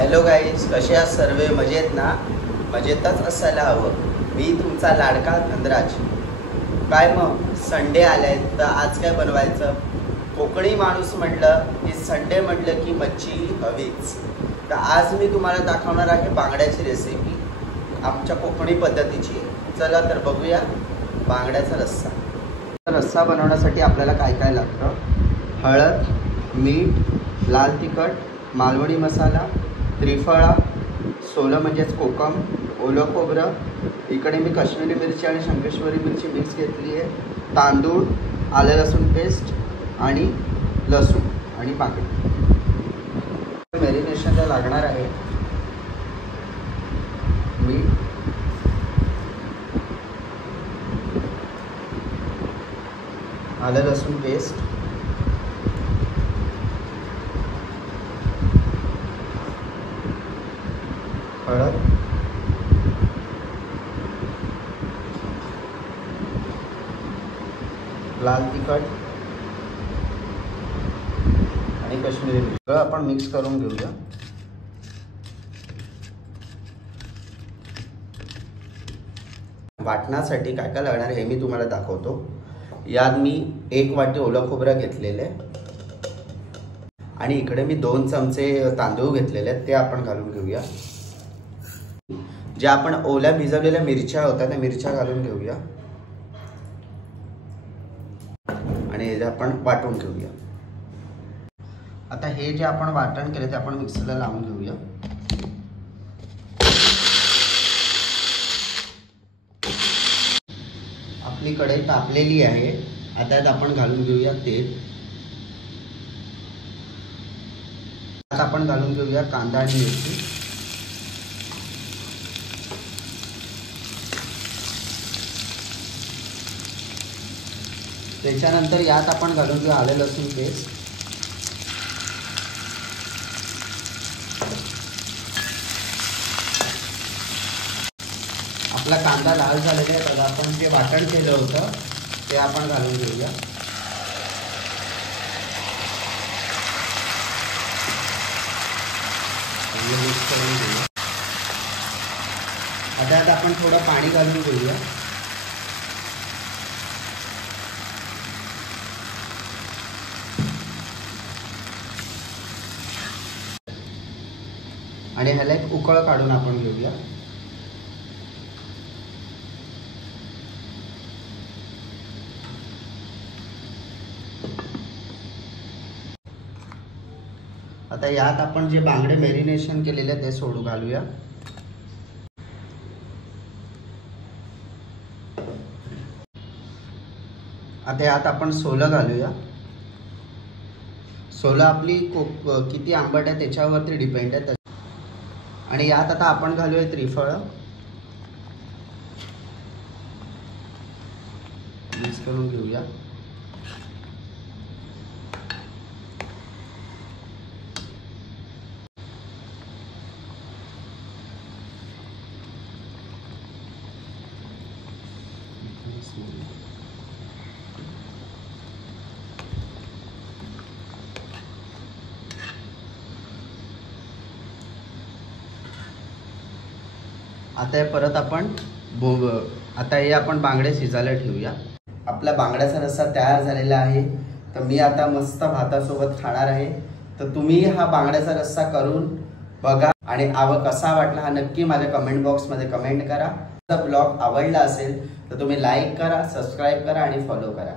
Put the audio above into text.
Hello guys, कसे आहात सर्व? मजेत ना? मजेतच असायला हवं। मी तुमचा लाडका धनराज। काय मग संडे आलाय तर आज काय बनवायचं? कोकणी माणूस म्हटलं की संडे म्हटलं की मच्छी हवीच। तर आज मी तुम्हाला दाखवणार आहे बांगड्याची रेसिपी, आमच्या कोकणी पद्धतीची। चला तर बघूया बांगड्याचा रस्सा। रस्सा बनवण्यासाठी आपल्याला काय काय लागतं? हळद, मीठ, लाल तिखट, मालवणी मसाला, त्रिफळा, सोलं म्हणजेच कोकम, ओलं खोबरं, इकडे मी काश्मीरी मिरची आणि शंकेश्वरी मिरची मिक्स घेतली आहे, तांदूळ, आलं लसूण पेस्ट आणि लसूण आणि बांगडी। मॅरिनेशनला लागणार आहे मीठ, आलं लसूण पेस्ट, हळद, लाल तिखट आणि काश्मीरी मिरची आपण मिक्स करून घेऊया। वाटण्यासाठी काय काय लागणार हे मी तुम्हाला दाखवतो। यात मी 1 वाटी ओलं खोबरं घेतलेले आणि इकडे मी 2 चमचे तांदूळ घेतलेले आहेत, ते आपण घालून घेऊया। जे आपण ओल्या भिजवलेल्या मिरच्या होत्या त्या मिरच्या घालून घेऊया आणि हे आपण वाटून घेऊया। आता हे जे आपण वाटण केले ते आपण मिक्सरला लावून घेऊया। आपली कढई तापलेली आहे, आता यात आपण घालून घेऊया तेल। आता आपण घालून घेऊया कांदा आणि मिरची, त्याच्यानंतर यात आपण घालून घेऊ आलं लसूण पेस्ट, आपला कांदा लाल झालेला आहे, तर आपण जे वाटण केलं होतं ते आपण घालून घेऊया। मिक्स करून घेऊया। आता यात आपण थोडं पाणी घालून घेऊया आणि ह्याला एक उकळ काढून आपण घेऊया। आता यात आपण जे बांगडे मॅरिनेशन केलेले ते सोडू घालूया। आता यात आपण सोलं घालूया। सोलं आपली किती आंबट आहे त्याच्यावरती डिपेंड आहे। आणि यात आता आपण घालूया त्रिफळ, मिक्स करून घेऊया। आता परत आपण आता हे आपण बांगडे शिजायला ठेवूया। आपला बांगड्याचा रस्सा तयार झालेला आहे, तर मी आता मस्त भातासोबत खाणार आहे। तर तुम्ही हा बांगड्याचा रस्सा करून बघा आणि कसा वाटला हा नक्की माझ्या कमेंट बॉक्समध्ये कमेंट करा। जर ब्लॉग आवडला असेल तर तुम्ही लाईक करा, सबस्क्राईब करा आणि फॉलो करा।